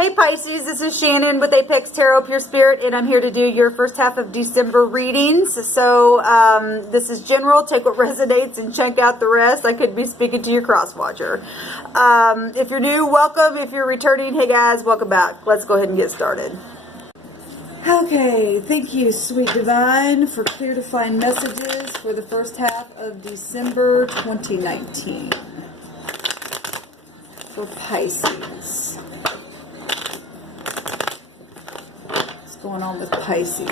Hey Pisces, this is Shannon with Apex Tarot Pure Spirit, and I'm here to do your first half of December readings. So this is general. Take what resonates and check out the rest. I could be speaking to your cross watcher. If you're new, welcome. If you're returning, hey guys, welcome back. Let's go ahead and get started. Okay, thank you, Sweet Divine, for clear to find messages for the first half of December 2019 for Pisces. What's going on with Pisces?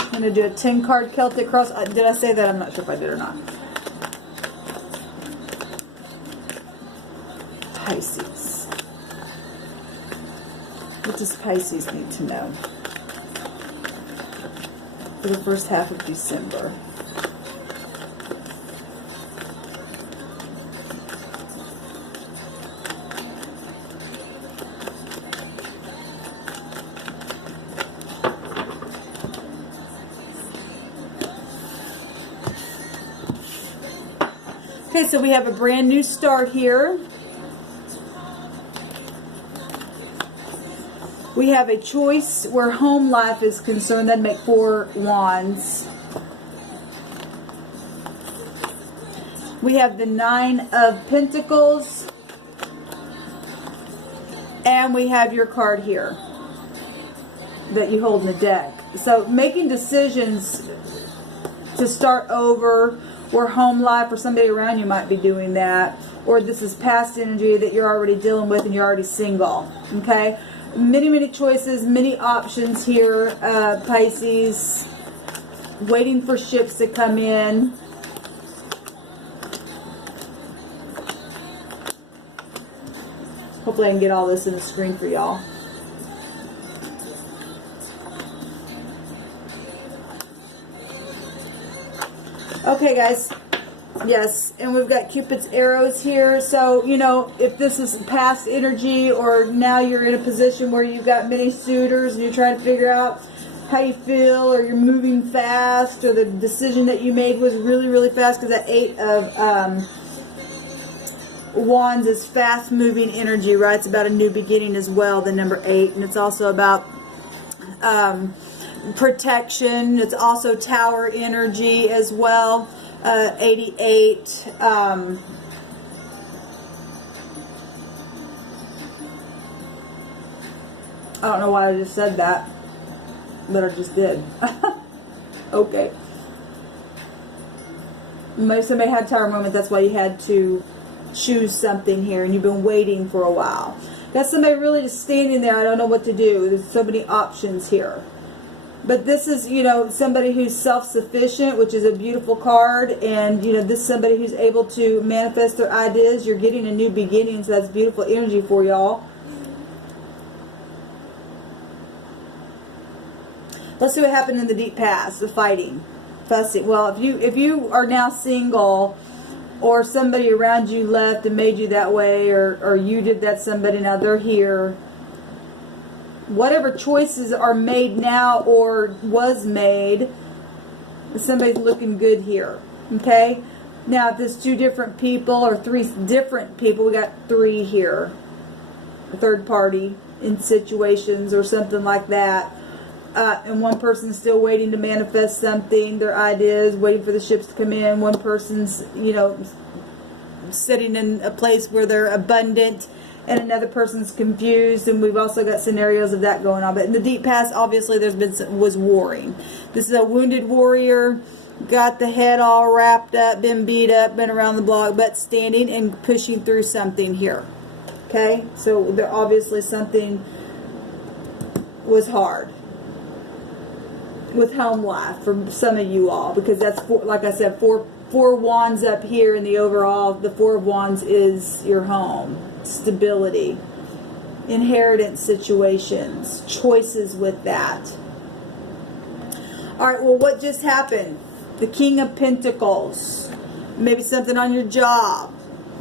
I'm going to do a 10-card Celtic cross. Did I say that? I'm not sure if I did or not. Pisces. What does Pisces need to know for the first half of December? Okay, so we have a brand new start here. We have a choice where home life is concerned. That'd make 4 wands. We have the 9 of Pentacles. And we have your card here that you hold in the deck. So making decisions to start over, or home life, or somebody around you might be doing that, or this is past energy that you're already dealing with and you're already single. Okay, many choices, many options here, Pisces. Waiting for ships to come in. Hopefully I can get all this in the screen for y'all. Okay, guys. Yes, and we've got Cupid's arrows here. So, you know, if this is past energy, or now you're in a position where you've got many suitors and you're trying to figure out how you feel, or you're moving fast, or the decision that you made was really fast, because that 8 of Wands is fast moving energy, right? It's about a new beginning as well, the number 8, and it's also about protection. It's also tower energy as well. 88. I don't know why I just said that, but I just did. Okay. Maybe somebody had a tower moment. That's why you had to choose something here, and you've been waiting for a while. Got somebody really just standing there. I don't know what to do. There's so many options here. But this is, you know, somebody who's self-sufficient, which is a beautiful card. And, you know, this is somebody who's able to manifest their ideas. You're getting a new beginning, so that's beautiful energy for y'all. Let's see what happened in the deep past, the fighting, fussing. Well, if you are now single, or somebody around you left and made you that way, or you did that to somebody, now they're here. Whatever choices are made now or was made, somebody's looking good here. Okay? Now, if there's 2 different people or 3 different people, we got 3 here. A third party in situations or something like that. And one person's still waiting to manifest something, their ideas, waiting for the ships to come in. One person's, you know, sitting in a place where they're abundant, and another person's confused, and we've also got scenarios of that going on. But in the deep past, obviously, was warring. This is a wounded warrior, got the head all wrapped up, been beat up, been around the block, but standing and pushing through something here. Okay, so there obviously something was hard with home life for some of you all, because that's like I said, four wands up here in the overall. The 4 of Wands is your home. Stability, inheritance situations, choices with that. Alright, well, what just happened? The King of Pentacles. Maybe something on your job.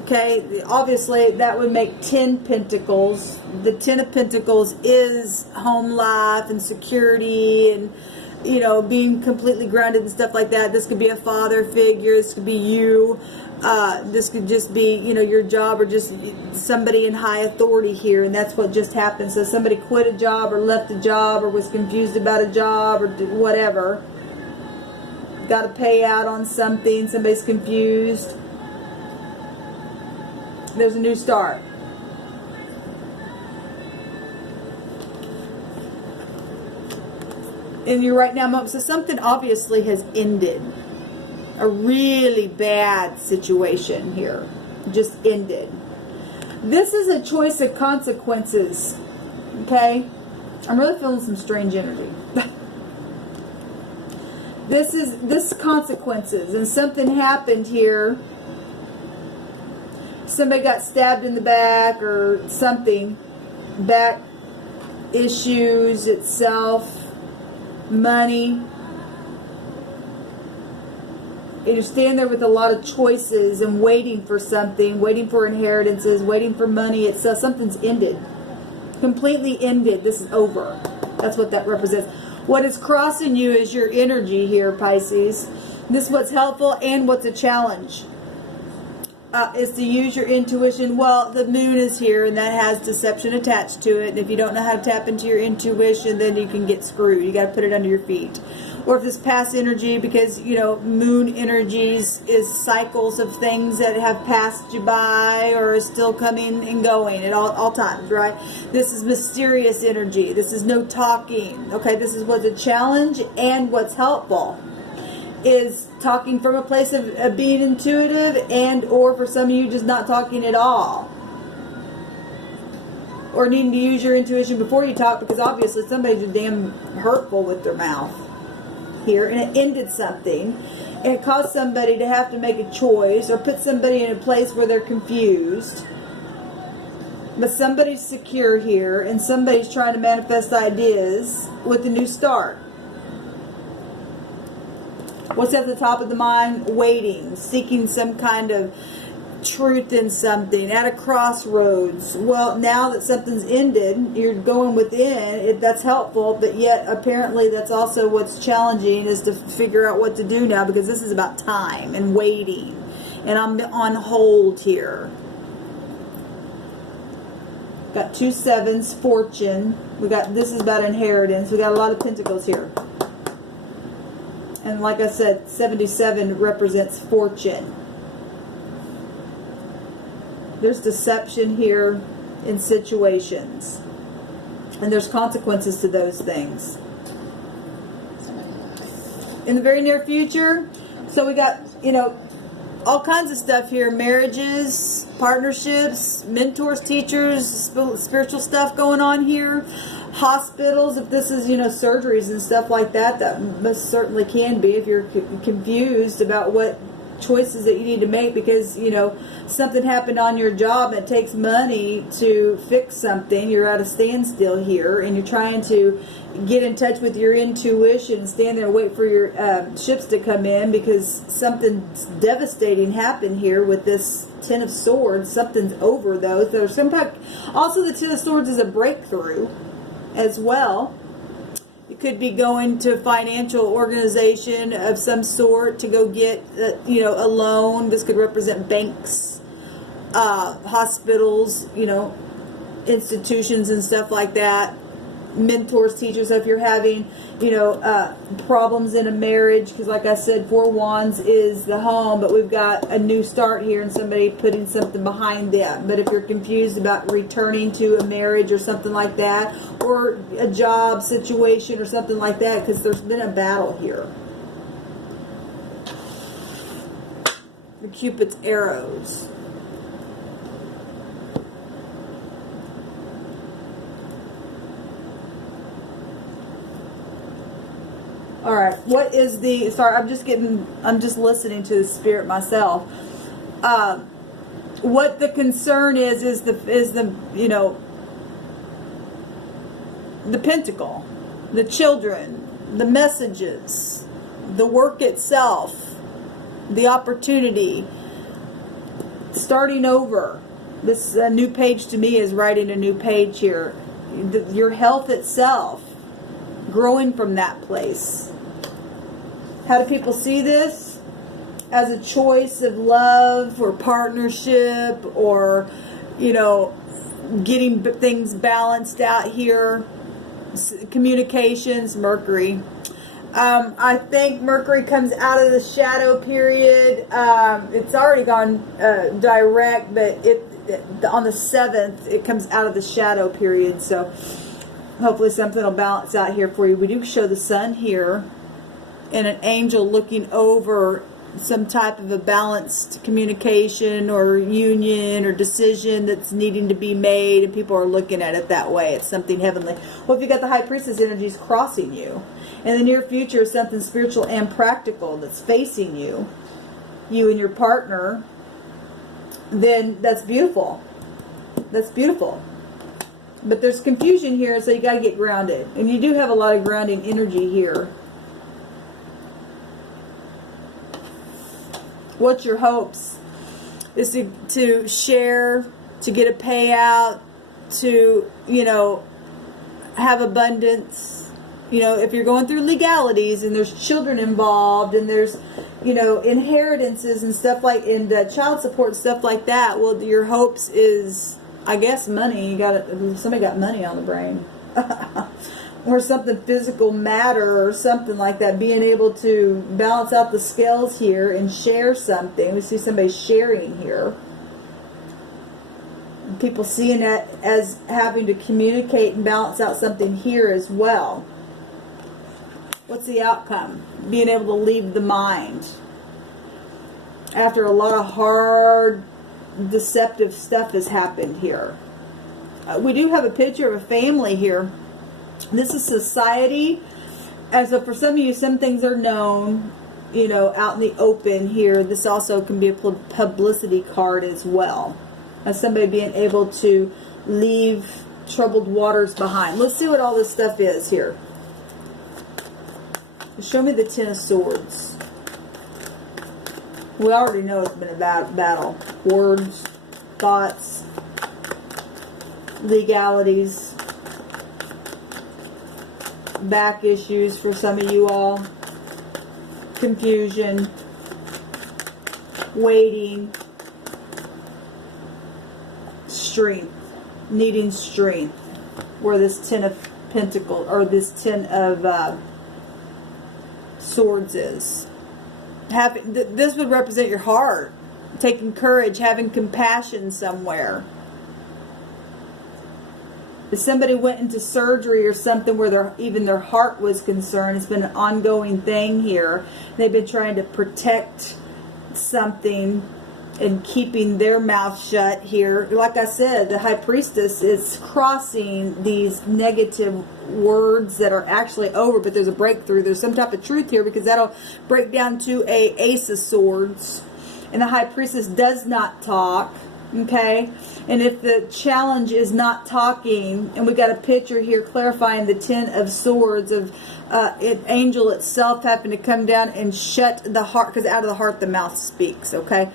Okay, obviously that would make 10 pentacles. The 10 of pentacles is home life and security and, you know, being completely grounded and stuff like that. This could be a father figure. This could be you. This could just be, you know, your job or just somebody in high authority here. And that's what just happened. So somebody quit a job or left a job or was confused about a job or whatever. Got to pay out on something. Somebody's confused. There's a new start. And you're right now, so something obviously has ended. A really bad situation here just ended. This is a choice of consequences. Okay? I'm really feeling some strange energy. This consequences, and something happened here. Somebody got stabbed in the back or something. Back issues itself. Money. And you're standing there with a lot of choices and waiting for something. Waiting for inheritances. Waiting for money itself. Something's ended. Completely ended. This is over. That's what that represents. What is crossing you is your energy here, Pisces. This is what's helpful and what's a challenge. Is to use your intuition. Well, the moon is here and that has deception attached to it. And if you don't know how to tap into your intuition, then you can get screwed. You got to put it under your feet. Or if this past energy, because, you know, moon energies is cycles of things that have passed you by or are still coming and going at all times, right? This is mysterious energy. This is no talking. Okay, this is what's a challenge and what's helpful. Is talking from a place of being intuitive, and or for some of you just not talking at all, or needing to use your intuition before you talk, because obviously somebody's damn hurtful with their mouth here, and it ended something, and it caused somebody to have to make a choice or put somebody in a place where they're confused. But somebody's secure here, and somebody's trying to manifest ideas with a new start. What's at the top of the mind? Waiting, seeking some kind of truth in something, at a crossroads. Well, now that something's ended, you're going within. That's helpful, but yet apparently that's also what's challenging, is to figure out what to do now, because this is about time and waiting. And I'm on hold here. Got 2 sevens, fortune. This is about inheritance. We got a lot of pentacles here. And like I said, 77 represents fortune. There's deception here in situations. And there's consequences to those things. In the very near future, so we got, you know, all kinds of stuff here. Marriages, partnerships, mentors, teachers, spiritual stuff going on here. Hospitals, if this is, you know, surgeries and stuff like that, that most certainly can be if you're confused about what choices that you need to make, because, you know, something happened on your job and it takes money to fix something. You're at a standstill here and you're trying to get in touch with your intuition, stand there and wait for your ships to come in, because something devastating happened here with this 10 of Swords. Something's over though. So there's some type, also the 10 of Swords is a breakthrough as well. It could be going to a financial organization of some sort to go get, you know, a loan. This could represent banks, hospitals, you know, institutions and stuff like that. Mentors, teachers. So if you're having, you know, problems in a marriage, because like I said, 4 Wands is the home, but we've got a new start here and somebody putting something behind them. But if you're confused about returning to a marriage or something like that, or a job situation or something like that, because there's been a battle here. The Cupid's arrows. All right, what is the, sorry, I'm just listening to the spirit myself. What the concern is the, you know, the pentacle, the children, the messages, the work itself, the opportunity. starting over. This new page to me is writing a new page here. Your health itself, growing from that place. How do people see this? As a choice of love or partnership, or, you know, getting things balanced out here. Communications, Mercury. I think Mercury comes out of the shadow period. It's already gone direct, but on the 7th, it comes out of the shadow period. So hopefully something will balance out here for you. We do show the sun here and an angel looking over some type of a balanced communication or union or decision that's needing to be made, and people are looking at it that way. It's something heavenly. Well, if you got the High Priestess energies crossing you, in the near future is something spiritual and practical that's facing you and your partner, then that's beautiful. That's beautiful. But there's confusion here, so you got to get grounded. And you do have a lot of grounding energy here. What's your hopes? Is to share, to get a payout, to, you know, have abundance. You know, if you're going through legalities and there's children involved and there's, you know, inheritances and stuff like, and child support and stuff like that, well, your hopes is, I guess, money. Somebody got money on the brain. Or something physical matter or something like that. Being able to balance out the scales here and share something. We see somebody sharing here. People seeing that as having to communicate and balance out something here as well. What's the outcome? Being able to leave the mind. After a lot of hard, deceptive stuff has happened here. We do have a picture of a family here. This is society. And so for some of you, some things are known, you know, out in the open here. This also can be a publicity card as well. As somebody being able to leave troubled waters behind. Let's see what all this stuff is here. Show me the Ten of Swords. We already know it's been a battle. Words, thoughts, legalities, back issues for some of you all, confusion, waiting, strength, needing strength, where this Ten of Pentacles, or this Ten of Swords is. This would represent your heart, taking courage, having compassion somewhere. If somebody went into surgery or something where even their heart was concerned, it's been an ongoing thing here. They've been trying to protect something and keeping their mouth shut here. Like I said, the High Priestess is crossing these negative words that are actually over, but there's a breakthrough. There's some type of truth here, because that'll break down to a Ace of Swords. And the High Priestess does not talk. Okay, and if the challenge is not talking, and we got a picture here clarifying the Ten of Swords of an angel itself having to come down and shut the heart, because out of the heart the mouth speaks. Okay,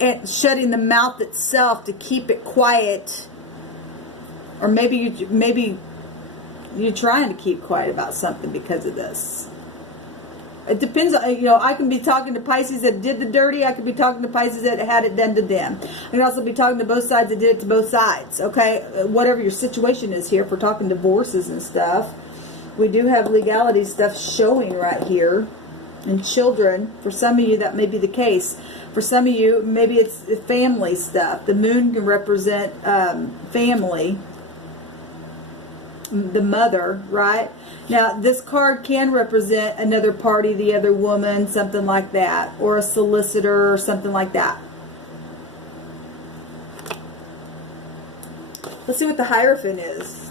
and shutting the mouth itself to keep it quiet, or maybe you're trying to keep quiet about something because of this. It depends on, you know, I can be talking to Pisces that did the dirty. I could be talking to Pisces that had it done to them. I can also be talking to both sides that did it to both sides. Okay, whatever your situation is here. If we're talking divorces and stuff, we do have legality stuff showing right here. And children, for some of you that may be the case. For some of you, maybe it's family stuff. The moon can represent family. The mother, right? Now, this card can represent another party, the other woman, something like that, or a solicitor or something like that. Let's see what the Hierophant is.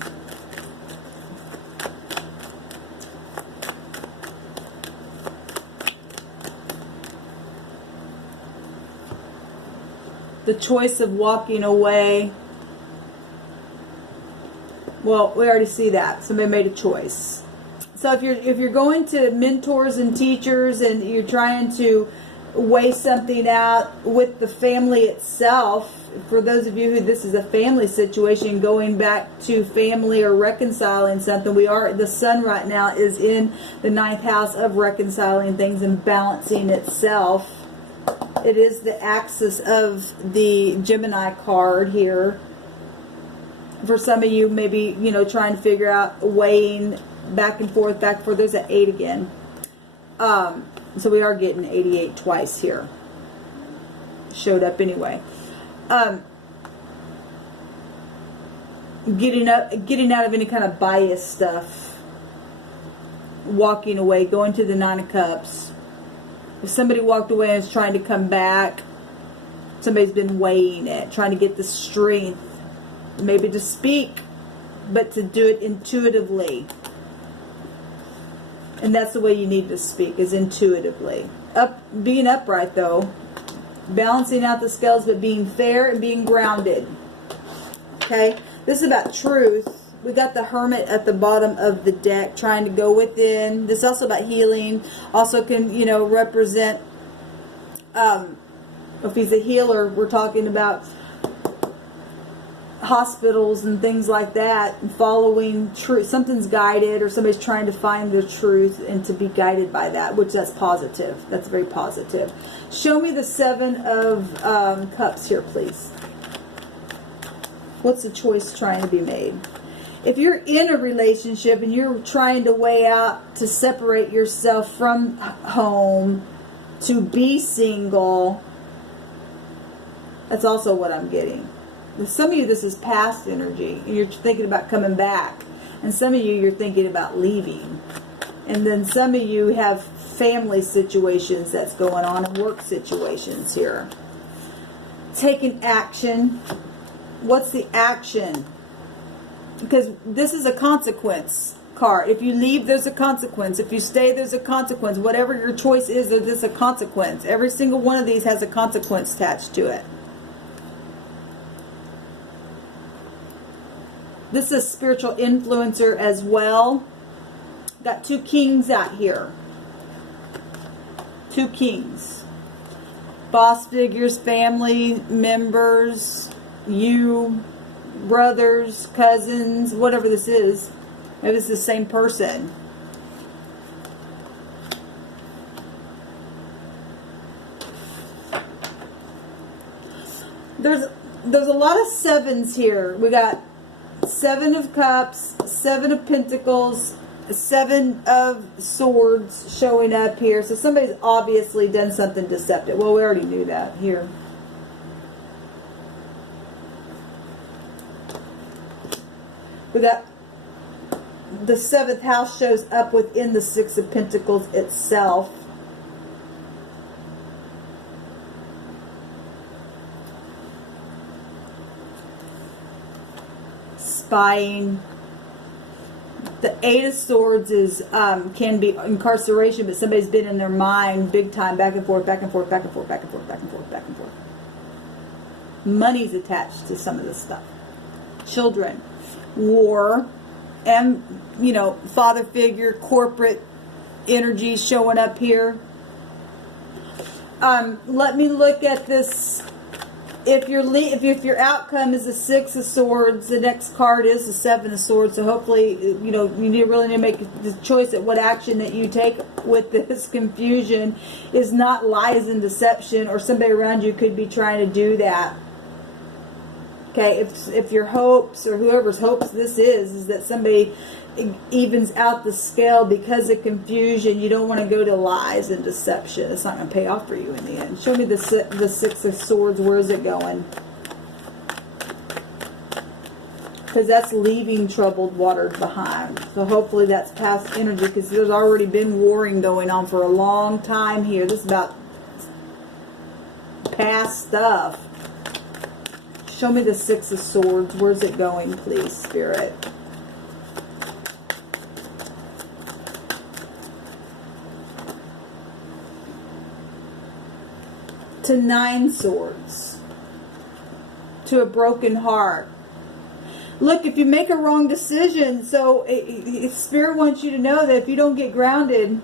The choice of walking away. Well, we already see that. Somebody made a choice. So if you're going to mentors and teachers and you're trying to weigh something out with the family itself. For those of you who this is a family situation, going back to family or reconciling something, the sun right now is in the 9th house of reconciling things and balancing itself. It is the axis of the Gemini card here. For some of you, maybe, you know, trying to figure out weighing back and forth, back and forth. There's an 8 again. So we are getting 88 twice here. Showed up anyway. Getting out of any kind of bias stuff. Walking away, going to the 9 of Cups. If somebody walked away and is trying to come back, somebody's been weighing it, trying to get the strength, maybe to speak, but to do it intuitively. And that's the way you need to speak, is intuitively. Being upright, though. Balancing out the scales, but being fair and being grounded. Okay? This is about truth. We got the Hermit at the bottom of the deck, trying to go within. This is also about healing. Also can, you know, represent, if he's a healer, we're talking about hospitals and things like that, and following truth. Something's guided, or somebody's trying to find the truth and to be guided by that, which that's positive. That's very positive. Show me the 7 of Cups here, please. What's the choice trying to be made? If you're in a relationship and you're trying to weigh out to separate yourself from home, to be single, that's also what I'm getting. Some of you, this is past energy, and you're thinking about coming back. And some of you, you're thinking about leaving. And then some of you have family situations that's going on, and work situations here. Taking action. What's the action? Because this is a consequence card. If you leave, there's a consequence. If you stay, there's a consequence. Whatever your choice is, there's a consequence. Every single one of these has a consequence attached to it. This is a spiritual influencer as well. Got 2 kings out here. 2 kings. Boss figures, family members, you, brothers, cousins, whatever this is. Maybe it's the same person. There's a lot of 7s here. We got 7 of Cups, 7 of Pentacles, 7 of Swords showing up here. So somebody's obviously done something deceptive. Well, we already knew that here. We got the 7th house shows up within the 6 of Pentacles itself. Spying. The 8 of Swords is can be incarceration, but somebody's been in their mind big time, back and forth, back and forth, back and forth, back and forth, back and forth, back and forth. Money's attached to some of this stuff. Children, war, and, you know, father figure, corporate energy showing up here. Let me look at this. If your outcome is the 6 of Swords, the next card is the 7 of Swords. So hopefully, you know, you really need to make the choice that what action that you take with this confusion is not lies and deception, or somebody around you could be trying to do that. Okay, if your hopes, or whoever's hopes this is that somebody evens out the scale because of confusion, you don't want to go to lies and deception. It's not going to pay off for you in the end. Show me the 6 of Swords. Where is it going? Because that's leaving troubled waters behind. So hopefully that's past energy, because there's already been warring going on for a long time here. This is about past stuff. Show me the 6 of Swords. Where's it going, please, Spirit? To 9 Swords. To a broken heart. Look, if you make a wrong decision, so Spirit wants you to know that if you don't get grounded,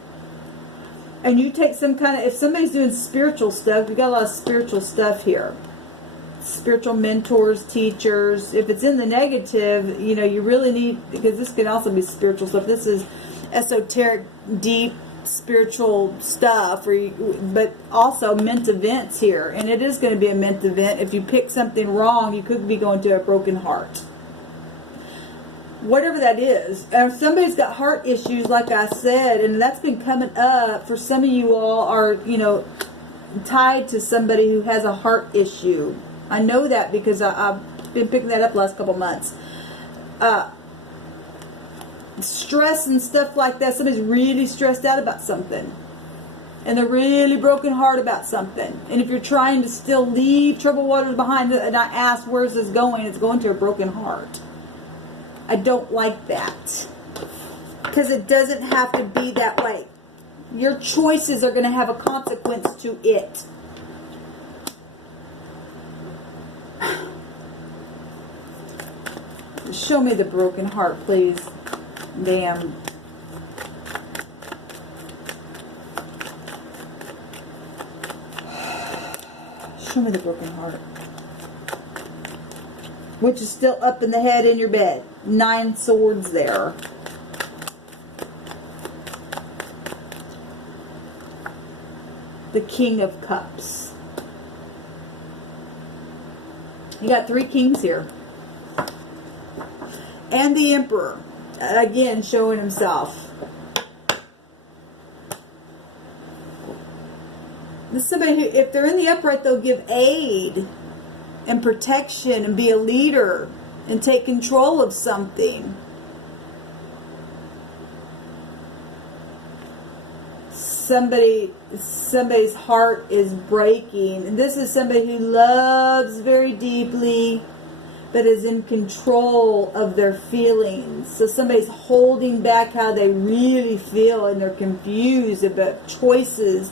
And you take some kind of, if somebody's doing spiritual stuff, you got a lot of spiritual stuff here. Spiritual mentors, teachers. If it's in the negative, you know, you really need, because this can also be spiritual stuff. This is esoteric, deep, spiritual stuff, but also ment events here. And it is going to be a ment event. If you pick something wrong, you could be going to a broken heart. Whatever that is. If somebody's got heart issues, like I said, and that's been coming up, for some of you all are, you know, tied to somebody who has a heart issue. I know that because I've been picking that up the last couple months. Stress and stuff like that. Somebody's really stressed out about something. And they're really broken heart about something. And if you're trying to still leave troubled waters behind, and I ask, where's this going? It's going to a broken heart. I don't like that. Because it doesn't have to be that way. Your choices are going to have a consequence to it. Show me the broken heart, please. Damn. Show me the broken heart. Which is still up in the head in your bed. 9 swords there. The King of Cups. You got 3 kings here. And the Emperor. Again, showing himself. This is somebody who, if they're in the upright, they'll give aid and protection and be a leader and take control of something. Somebody's heart is breaking. And this is somebody who loves very deeply, but is in control of their feelings. So somebody's holding back how they really feel, and they're confused about choices.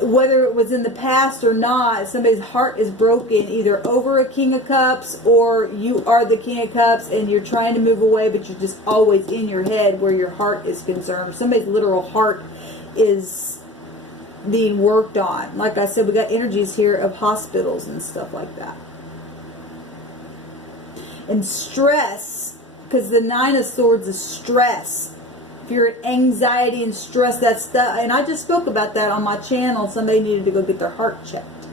Whether it was in the past or not, somebody's heart is broken, either over a King of Cups, or you are the King of Cups and you're trying to move away, but you're just always in your head where your heart is concerned. Somebody's literal heart is being worked on. Like I said, we got energies here of hospitals and stuff like that. And stress, because the 9 of Swords is stress. If you're in anxiety and stress, that stuff, and I just spoke about that on my channel. Somebody needed to go get their heart checked.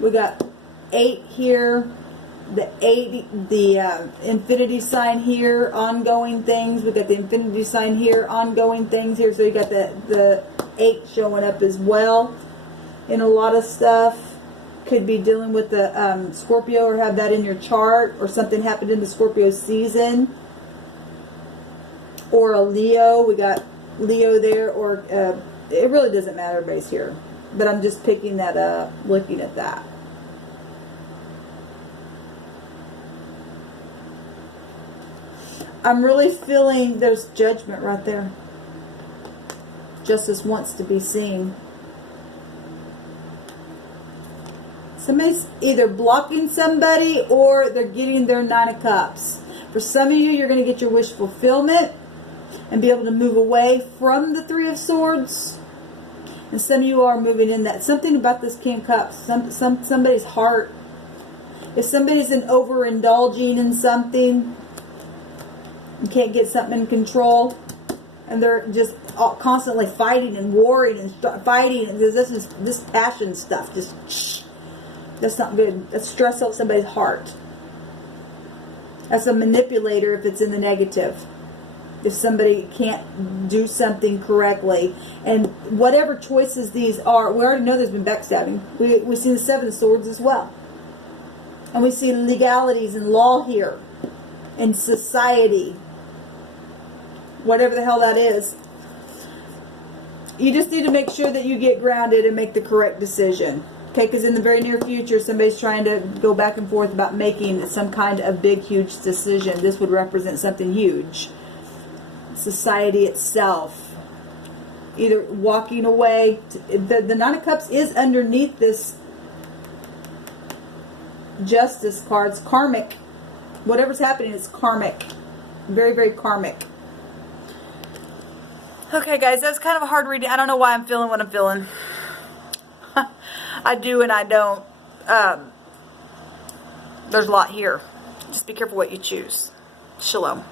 We got 8 here, the infinity sign here, ongoing things. We got the infinity sign here, ongoing things here. So you got the 8 showing up as well in a lot of stuff. Could be dealing with the Scorpio, or have that in your chart, or something happened in the Scorpio season, or a Leo. We got Leo there, or it really doesn't matter. Everybody's here, but I'm just picking that up, looking at that. I'm really feeling there's judgment right there. Justice wants to be seen. Somebody's either blocking somebody, or they're getting their 9 of Cups. For some of you, you're going to get your wish fulfillment and be able to move away from the 3 of Swords. And some of you are moving in that. Something about this King of Cups. Somebody's heart. If somebody's overindulging in something and can't get something in control, and they're just constantly fighting and warring and fighting, and this passion stuff, that's not good. That's stress out somebody's heart. That's a manipulator if it's in the negative. If somebody can't do something correctly. And whatever choices these are, we already know there's been backstabbing. We see the 7 of Swords as well. And we see legalities and law here. And society. Whatever the hell that is. You just need to make sure that you get grounded and make the correct decision. Okay, because in the very near future, somebody's trying to go back and forth about making some kind of big, huge decision. This would represent something huge. Society itself. Either walking away. The 9 of Cups is underneath this Justice card. It's karmic. Whatever's happening is karmic. Very, very karmic. Okay, guys, that's kind of a hard reading. I don't know why I'm feeling what I'm feeling. I do and I don't. There's a lot here. Just be careful what you choose. Shalom.